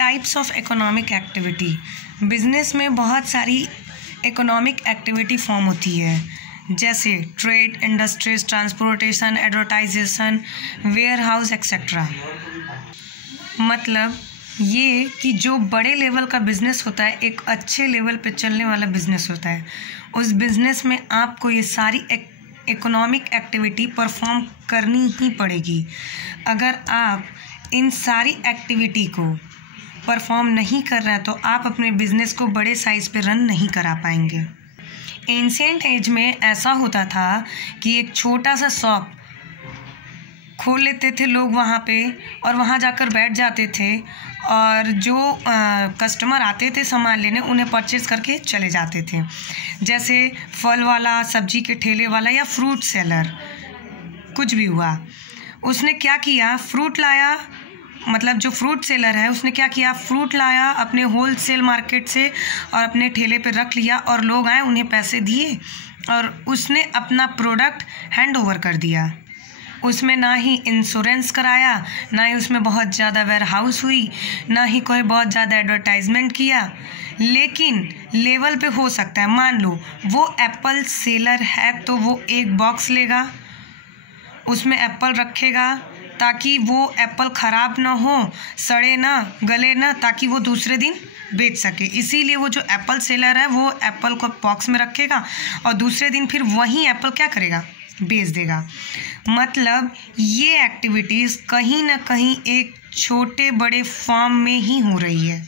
Types of economic activity. Business में बहुत सारी इकोनॉमिक एक्टिविटी फॉर्म होती है, जैसे trade, industries, transportation, advertisement, warehouse etcetera. मतलब ये कि जो बड़े लेवल का बिज़नेस होता है, एक अच्छे लेवल पे चलने वाला बिज़नेस होता है, उस बिज़नेस में आपको ये सारी इकोनॉमिक एक्टिविटी परफॉर्म करनी ही पड़ेगी। अगर आप इन सारी एक्टिविटी को परफॉर्म नहीं कर रहे हैं तो आप अपने बिज़नेस को बड़े साइज़ पे रन नहीं करा पाएंगे। एंशिएंट एज में ऐसा होता था कि एक छोटा सा शॉप खोल लेते थे लोग वहाँ पे, और वहाँ जाकर बैठ जाते थे, और जो कस्टमर आते थे सामान लेने उन्हें परचेज़ करके चले जाते थे। जैसे फल वाला, सब्जी के ठेले वाला या फ्रूट सेलर, कुछ भी हुआ, उसने क्या किया, फ्रूट लाया, मतलब जो फ्रूट सेलर है उसने क्या किया, फ्रूट लाया अपने होलसेल मार्केट से और अपने ठेले पे रख लिया, और लोग आए, उन्हें पैसे दिए और उसने अपना प्रोडक्ट हैंड ओवर कर दिया। उसमें ना ही इंश्योरेंस कराया, ना ही उसमें बहुत ज़्यादा वेयर हाउस हुई, ना ही कोई बहुत ज़्यादा एडवर्टाइजमेंट किया। लेकिन लेवल पे हो सकता है, मान लो वो एप्पल सेलर है तो वो एक बॉक्स लेगा, उसमें एप्पल रखेगा ताकि वो एप्पल ख़राब ना हो, सड़े ना, गले ना, ताकि वो दूसरे दिन बेच सके। इसीलिए वो जो एप्पल सेलर है वो एप्पल को बॉक्स में रखेगा और दूसरे दिन फिर वही एप्पल क्या करेगा, बेच देगा। मतलब ये एक्टिविटीज़ कहीं ना कहीं एक छोटे बड़े फॉर्म में ही हो रही है।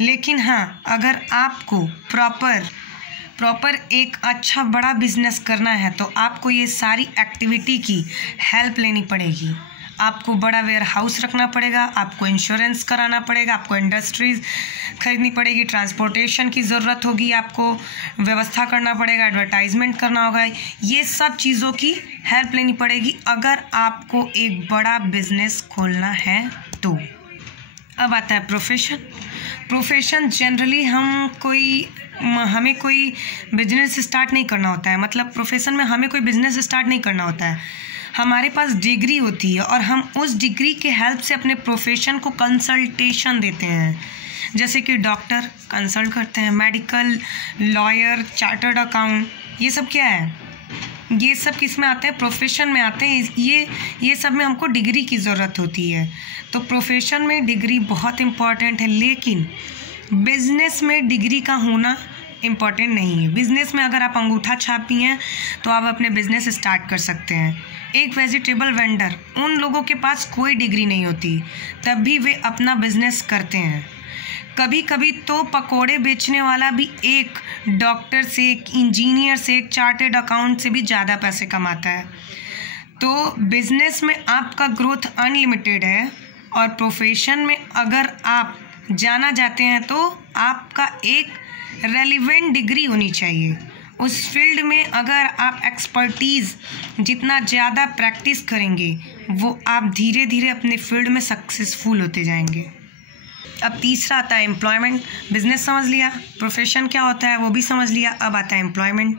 लेकिन हाँ, अगर आपको प्रॉपर एक अच्छा बड़ा बिजनेस करना है तो आपको ये सारी एक्टिविटी की हेल्प लेनी पड़ेगी। आपको बड़ा वेयर हाउस रखना पड़ेगा, आपको इंश्योरेंस कराना पड़ेगा, आपको इंडस्ट्रीज़ खरीदनी पड़ेगी, ट्रांसपोर्टेशन की ज़रूरत होगी, आपको व्यवस्था करना पड़ेगा, एडवर्टाइजमेंट करना होगा। ये सब चीज़ों की हेल्प लेनी पड़ेगी अगर आपको एक बड़ा बिजनेस खोलना है तो। अब आता है प्रोफेशन। जनरली हमें कोई बिजनेस स्टार्ट नहीं करना होता है, मतलब प्रोफेशन में हमें कोई बिजनेस स्टार्ट नहीं करना होता है। हमारे पास डिग्री होती है और हम उस डिग्री के हेल्प से अपने प्रोफेशन को कंसल्टेशन देते हैं। जैसे कि डॉक्टर कंसल्ट करते हैं, मेडिकल, लॉयर, चार्टर्ड अकाउंट, ये सब क्या है, ये सब किस में आते हैं, प्रोफेशन में आते हैं। ये सब में हमको डिग्री की ज़रूरत होती है। तो प्रोफेशन में डिग्री बहुत इम्पॉर्टेंट है, लेकिन बिजनेस में डिग्री का होना इम्पॉर्टेंट नहीं है। बिजनेस में अगर आप अंगूठा छापी हैं तो आप अपने बिजनेस स्टार्ट कर सकते हैं। एक वेजिटेबल वेंडर, उन लोगों के पास कोई डिग्री नहीं होती, तब भी वे अपना बिजनेस करते हैं। कभी कभी तो पकोड़े बेचने वाला भी एक डॉक्टर से, एक इंजीनियर से, एक चार्टर्ड अकाउंट से भी ज़्यादा पैसे कमाता है। तो बिजनेस में आपका ग्रोथ अनलिमिटेड है, और प्रोफेशन में अगर आप जाना चाहते हैं तो आपका एक रेलिवेंट डिग्री होनी चाहिए। उस फील्ड में अगर आप एक्सपर्टीज़ जितना ज़्यादा प्रैक्टिस करेंगे, वो आप धीरे धीरे अपने फील्ड में सक्सेसफुल होते जाएंगे। अब तीसरा आता है एम्प्लॉयमेंट। बिजनेस समझ लिया, प्रोफेशन क्या होता है वो भी समझ लिया, अब आता है एम्प्लॉयमेंट।